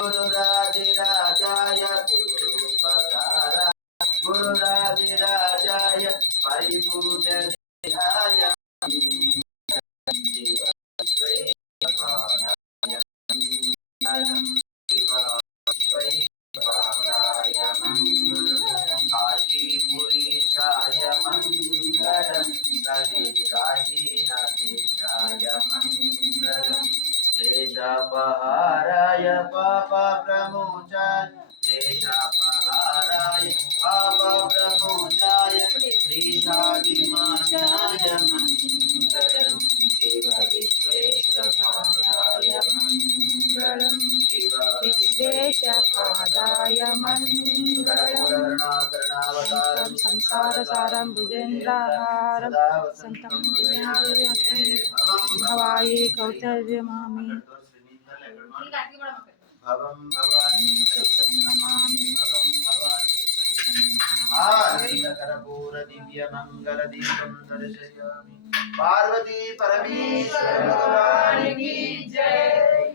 गुरुराजिराजाय गुरुराजिराजाय परिपूजनाय काशीपुरीशाय मंगलम काशीनाथेशाय मंगलम क्लेशपहाराय पापप्रमोचाय क्लेशपहाराय पापप्रमोचाय श्रीशादिमान्याय मंगलम शिव विश्वेशपादाय मंगलम शिव विश्वेशपादाय मंगलम संसारसारं भुजेन्द्रहारं संतं भवाये कौतल्यमामि भवं भवानी सहितं नमामि भवं भवानी नीलकर्पूर दिव्यमंगलदीपं दर्शयामि। पार्वती परमेश्वर भगवान की जय।